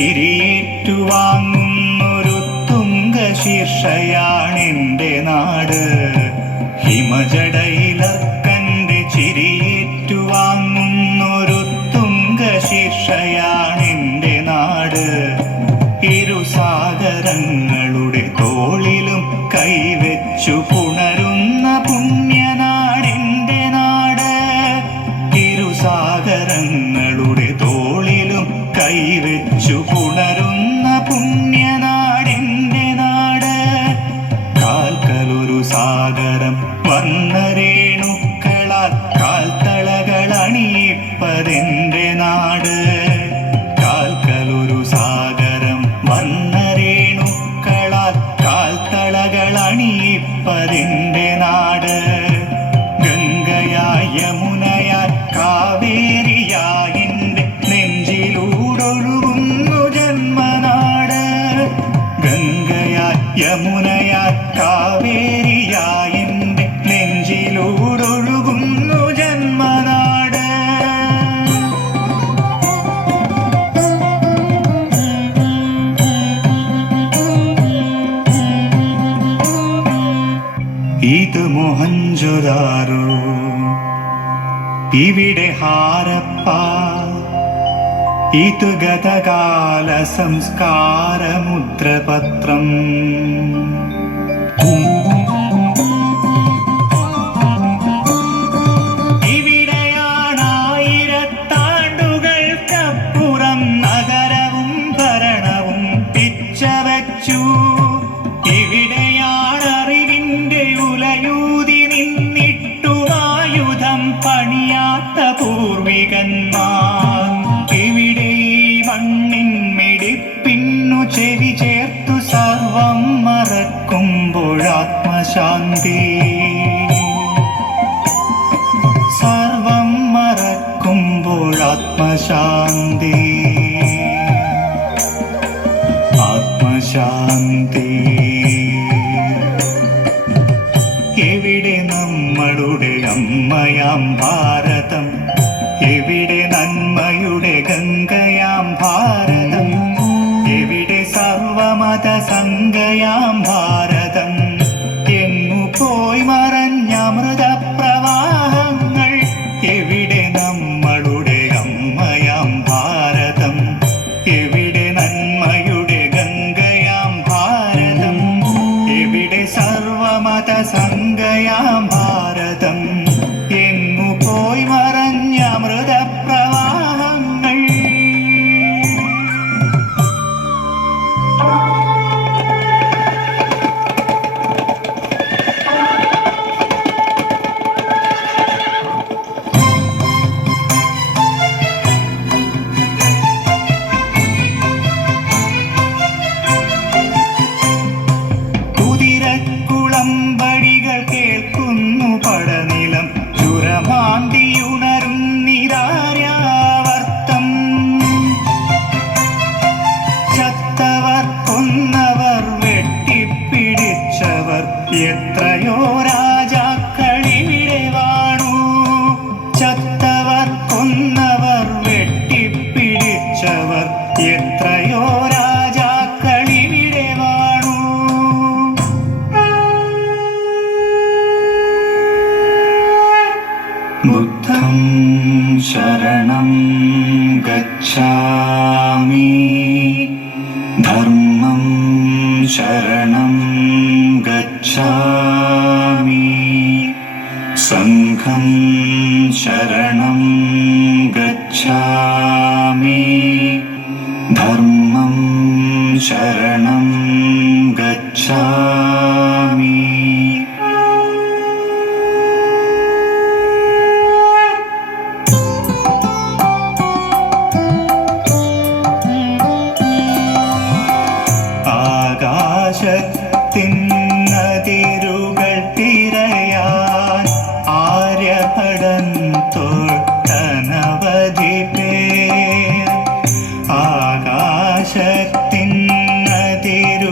ചിരിയേറ്റുവാങ്ങുന്നൊരു തുംഗശീർഷയാണെൻ്റെ നാട്. ഹിമജടയിലർക്കൻ്റെ ചിരിയേറ്റുവാങ്ങുന്നൊരു തുംഗശീർഷയാണെൻ്റെ നാട്. ഇരുസാഗരങ്ങളുടെ തോളിലും കൈവച്ചു പുണരുന്ന പുണ്യനാടെൻ്റെ നാട്. ഇരുസാഗരങ്ങളുടെ തോളിലും കൈവച്ചു പുണരുന്ന പുണ്യനാടെൻ്റെ നാട്. കാൽക്കലൊരു സാഗരം വർണ്ണരേണുക്കളാൽ കാൽത്തളകളണിയിപ്പതെൻ്റെ നാട്. കാൽക്കലൊരു സാഗരം വർണ്ണരേണുക്കളാൽ കാൽത്തളകളണിയിപ്പതെൻ്റെ നാട്. ഗംഗയായ യമുനയാൽ കാവേരിയായെൻ്റെ നെഞ്ചിലൂടൊഴുകുന്നു ജന്മനാട്. ഗംഗയാൽ യമുനയാൽ കാവേരിയായെൻ്റെ നെഞ്ചിലൂടൊഴുകുന്നു ജന്മനാട്. ഇത് മോഹൻജൊദാരോ, ഇവിടെ ഹാരപ്പ. ഇത് ഗതകാല സംസ്കാര മുദ്രപത്രം. ഇവിടെയാണായിരത്താണ്ടുകൾക്കപ്പുറം നഗരവും ഭരണവും പിച്ചവച്ചു. ഇവിടെയാണറിവിൻ്റെ ഉലയൂതി നിന്നിട്ടുമായുധം പണിയാത്ത പൂർവികന്മാർ. ഇവിടെ മണ്ണിന്മിടിപ്പിന്നു ചെവി ചേർത്തു സർവം മറക്കുമ്പോഴാത്മശാന്തി. സർവം മറക്കുമ്പോഴാത്മശാന്തി. ആത്മശാന്തി. എവിടെ നമ്മളുടെ അമ്മയാം ഭാരതം? എവിടെ നന്മയുടെ ഗംഗയാം ഭാരതം? എവിടെ സർവമത സംഗയാം ഭാരതം? എങ്ങു പോയി മറഞ്ഞമൃതപ്രവാഹങ്ങൾ? എവിടെ നമ്മളുടെ അമ്മയാം ഭാരതം? എവിടെ നന്മയുടെ ഗംഗയാം ഭാരതം? എവിടെ സർവമത സംഗയാം ഭാരതം? എങ്ങു പോയി മറഞ്ഞമൃതപ്രവാഹങ്ങൾ? കുതിരക്കുളമ്പടികൾ കേൾക്കുന്നു പടനിലം. ചുരമാന്തിയുണരുന്നിരാര്യാവർത്തം. ചത്തവർ കൊന്നവർ വെട്ടിപ്പിടിച്ചവർ എത്രയോ രാജാക്കളിവിടെ വാണു. ചത്തവർ കൊന്നവർ വെട്ടിപ്പിടിച്ചവർ എത്രയോ രാജാക്കളിവിടെ വാണു. ബുദ്ധം ശരണം ഗച്ഛാമി. ധർമ്മം ശരണം ഗച്ഛാമി. സംഘം ശരണം ഗച്ഛാമി. ധർമ്മം ശരണം ഗച്ഛാമി. ആകാശത്തിൻ അതിരുകൾ തിരയാൻ ആര്യഭടൻ തൊട്ടനവധി പേർ. ആകാശത്തിൻ അതിരു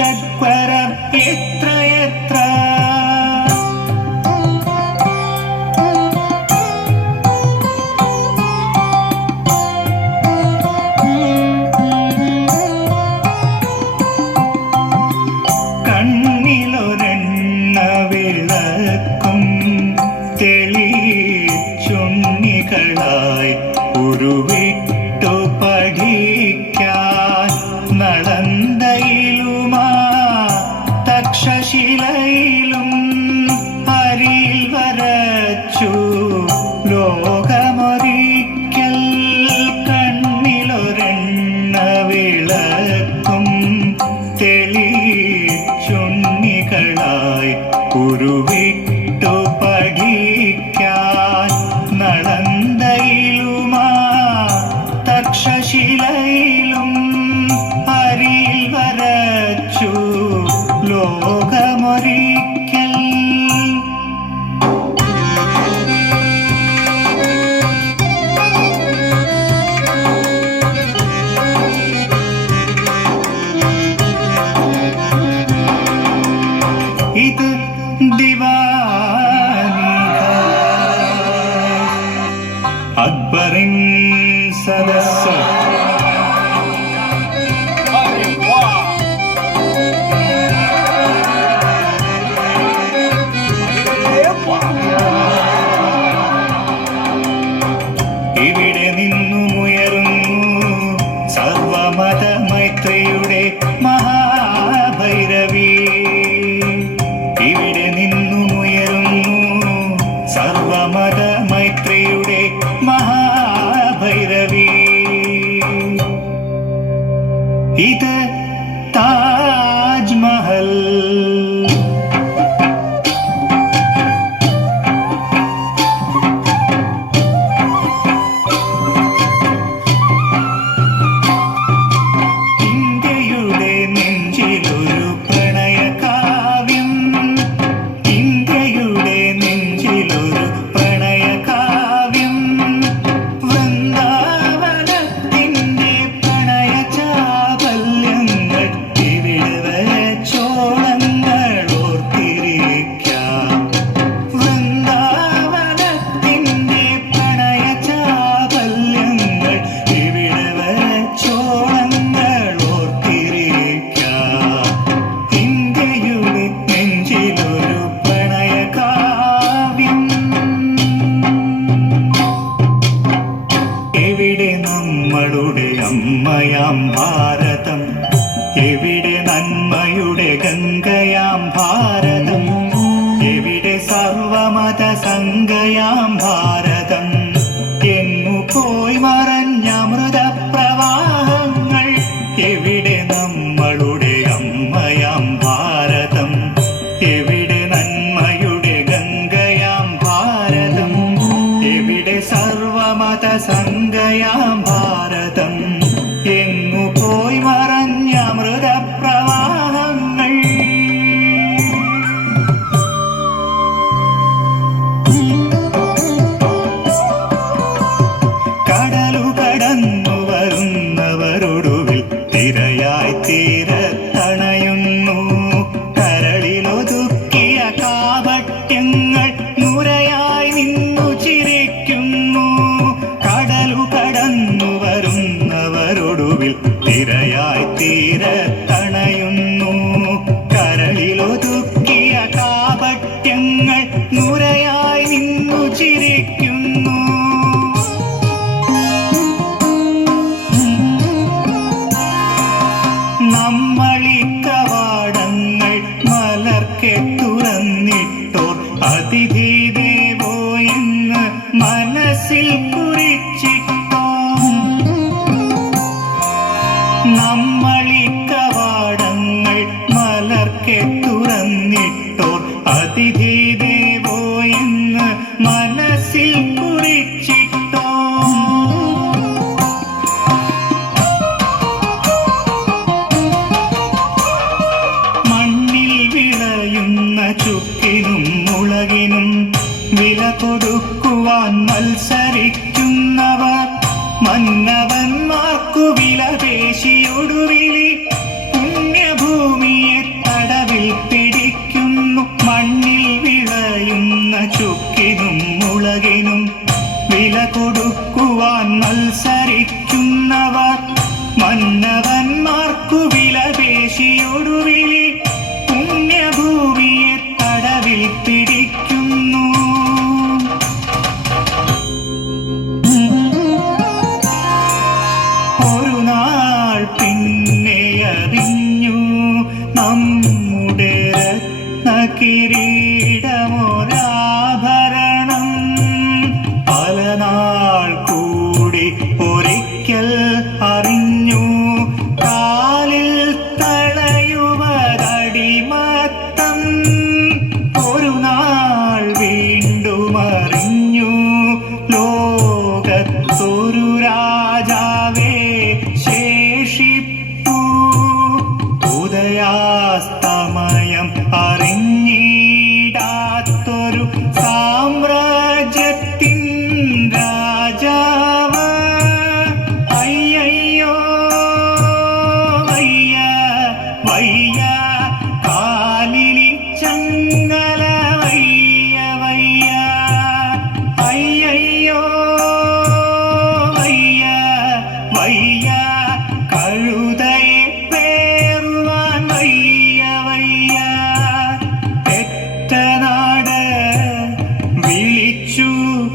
ഷഡ്വര എത്ര എത്ര കണ്ണിലൊരെണ്ണ വിളക്കും തെളിച്ചുണ്ണികളായി ഉരുവിട്ടു പഠിക്കാൻ നളന്തയിലുമാ തക്ഷശിലയിലും അരിൽ വരച്ചു ലോകമൊരിക്കൽ കണ്ണിലൊരെണ്ണ വിളക്കും തെളിച്ചുണ്ണികളായി ഉരുവിട്ടു പഠിക്കാൻ നളന്തയിലുമാ തക്ഷശിലയിലും അരിൽ വരച്ചു ലോകമൊരിക്കൽ ഇത് ദിവാനിക അക്ബറിൻ സദസ്സ് ഇവിടെ നിന്നുമുയരുന്നു സർവമത മൈത്രിയുടെ മഹാഭൈരവി. ഇവിടെ നിന്നുമുയരുന്നു സർവമത മൈത്രിയുടെ മഹാഭൈരവി. ഇത് താജ്മഹൽ. ഇന്ത്യയുടെ നെഞ്ചിലൊരു പ്രണയകാവ്യം, ഇന്ത്യയുടെ നെഞ്ചിലൊരു പ്രണയകാവ്യം, വൃന്ദാവനത്തിൻ്റെ പ്രണയ ചാബല്യങ്ങൾ ഇവിടെ വെച്ചോളങ്ങൾ ഓർത്തിരിക്കാം. വൃന്ദാവനത്തിൻ്റെ പ്രണയ ചാബല്യങ്ങൾ ഇവിടെ വെച്ചോളങ്ങൾ ഓർത്തിരിക്കാം. ഇന്ത്യയുടെ നെഞ്ചിലൊരു പ്രണയകാവ്യം. എവിടെ നമ്മളുടെ അമ്മയാം ഭാരതം, എവിടെ നന്മയുടെ ഗംഗയാം ഭാരതം, എവിടെ സർവമത സംഗയാം ഭാരതം. എന്നു പോയി മറഞ്ഞ അമൃതപ്രവാഹങ്ങൾ, എവിടെ നമ്മളുടെ അമ്മയാം ഭാരതം, എവിടെ നന്മയുടെ ഗംഗയാം ഭാരതം, എവിടെ സർവമത സംഗയാം ഭാരതം. എങ്ങു പോയി മറഞ്ഞ അമൃതപ്രവാഹങ്ങൾ. കടലു കടന്നു വരുന്നവരൊടുവിൽ തിരയായി തീരത്തണയുന്നു. കരളിലൊതുക്കിയ കാപട്യങ്ങൾ നുരയായി നിന്നു ചിരിക്കുന്നു. കടലു കടന്നു വരുന്നവരൊടുവിൽ തിരയായി തീരത്തണയുന്നു. കരളിലൊതുക്കിയ കാപട്യങ്ങൾ നുരയായി നിന്നു ചിരിക്കുന്നു. നമ്മളീ കവാടങ്ങൾ മലർക്കെ തുറന്നിട്ടോർ അതിഥി ദേവോ എന്ന് മനസ്സിൽ കുറിച്ചിട്ടോ. നമ്മളീ കവാടങ്ങൾ മലർക്കെ തുറന്നിട്ടോർ അതിഥി ദേവോ എന്ന് മനസ്സിൽ കുറിച്ചിട്ടോ. മണ്ണിൽ വിളയുന്ന ചുക്കിനും മുളകിനും വില കൊടുക്കുവാൻ മത്സരിക്കുന്നവർ മന്നവന്മാർക്കു വില പേശിയൊടുവിളി പുണ്യഭൂമിയെ വിലകൊടുക്കുവാൻ മത്സരിക്കുന്നവർ മന്നവന്മാർക്കു വിലപേശിയൊടുവിലെ പുണ്യഭൂമിയെ തടവിൽ പിടിക്കുന്നു. ഒരു നാൾ പിന്നെ അറിഞ്ഞു നമ്മുടെ രത്നകിരീടമൊരാഭരണം. പല നാൾ കൂടി ഒരിക്കൽ അറിഞ്ഞു കാലിൽ തളയുവതടിമത്തം. ഒരു നാൾ വീണ്ടും അറിഞ്ഞു ലോകത്തൊരു രാജാവേ ശേഷിപ്പൂ. ഉദയാസ്തമയം അറിഞ്ഞിടാത്തൊരു സാമ്രാജ്യത്തിൻ രാജാവ്. അയ്യയ്യോ വയ്യ വയ്യ കാലിലി ചങ്ങല വയ്യ വയ്യ. അയ്യയ്യോ വയ്യ വയ്യ കഴുതയെ പേറുവാൻ വയ്യ വയ്യ. പെറ്റനാട് വിളിച്ചു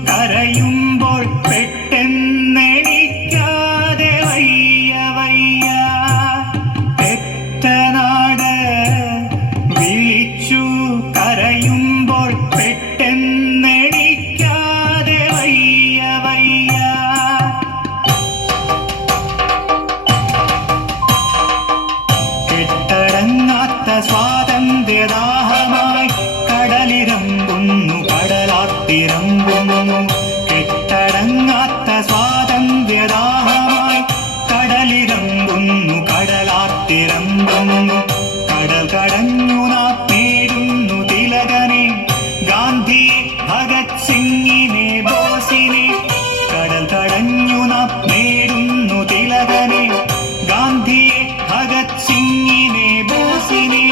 കരയുമ്പോൾ പെട്ടെന്നെണിക്കാതെ വയ്യ വയ്യ. പെറ്റനാട് വിളിച്ചു കരയുമ്പോൾ പെട്ടെന്നെണിക്കാതെ വയ്യ വയ്യ. കെട്ടടങ്ങാത്ത സ്വാതന്ത്ര്യദാഹമായി കടലിരമ്പുന്നു കടലാത്തിരമ്പുന്നു. കെട്ടടങ്ങാത്ത സ്വാതന്ത്ര്യദാഹമായി കടലിരമ്പുന്നു കടലാത്തിരമ്പുന്നു. കടൽ കടഞ്ഞു നാം നേടുന്നു തിലകനെ ഗാന്ധിയെ ഭഗത് സിംഗിനെ ബോസിനെ. കടൽ കടഞ്ഞു നാം നേടുന്നു തിലകനെ ഗാന്ധിയെ ഭഗത് സിംഗിനെ ബോസിനെ.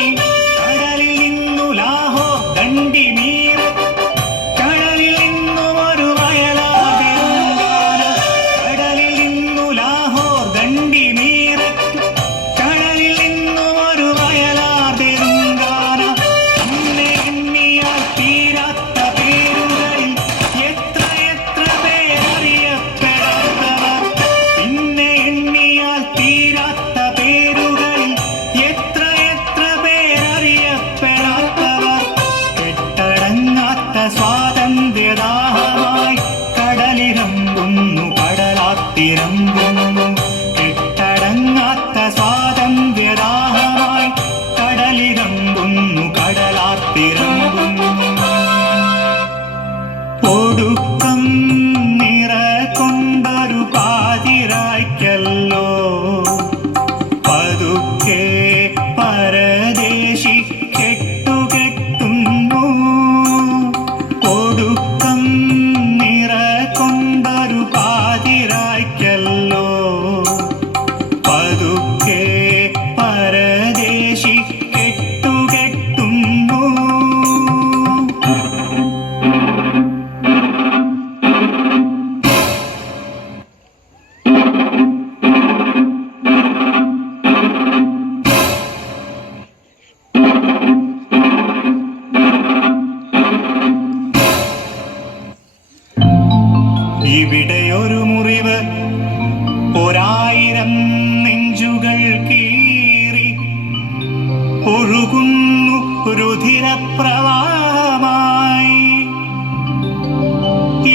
കടലിൽ നിന്നു ലാഹോർ ദണ്ഡി മീററ്റ്. കടലിൽ നിന്നും ഒരു വയലാതിരങ്കാന. കടലിൽ നിന്നു ലാഹോർ ദണ്ഡി മീററ്റ്. കടലിൽ നിന്നും ഒരു വയലാതിരങ്കാന. പിന്നെ എണ്ണിയാൽ തീരാത്ത പേരുകളിൽ എത്ര എത്ര പേരറിയപ്പെടാത്തവർ. പിന്നെ എണ്ണിയാൽ തീരാത്ത പേരുകളിൽ എത്ര എത്ര പേരറിയപ്പെടാത്തവർ. കെട്ടടങ്ങാത്ത സ്വാതന്ത്ര്യദാഹമായി കടലിരമ്പുന്നു കടലാത്തിരമ്പുന്നു. കെട്ടടങ്ങാത്ത സ്വാതന്ത്ര്യദാഹമായി കടലിരമ്പുന്നു കടലാത്തിരമ്പുന്നു. ഒടുക്കം നിറ കൊണ്ടൊരു പാതിരായ്ക്കല്ലോ പതുക്കെ പരദേശി കെട്ടുകെട്ടുന്നു. ഒടുക്കം നിറ കൊണ്ടൊരു പാതിരായ്ക്കല്ലോ പതുക്കെ പരദേശി കെട്ടുകെട്ടുന്നു. ഇവിടെയൊരു മുറിവ് 1000 നെഞ്ചുകൾ കീറി ഒഴുകുന്നു രുധിരപ്രവാഹമായി.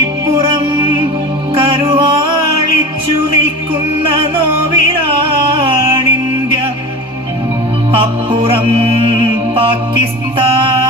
ഇപ്പുറം കരുവാളിച്ചു നിൽക്കുന്ന നോവിലാണിന്ത്യ. അപ്പുറം പാകിസ്ഥാൻ.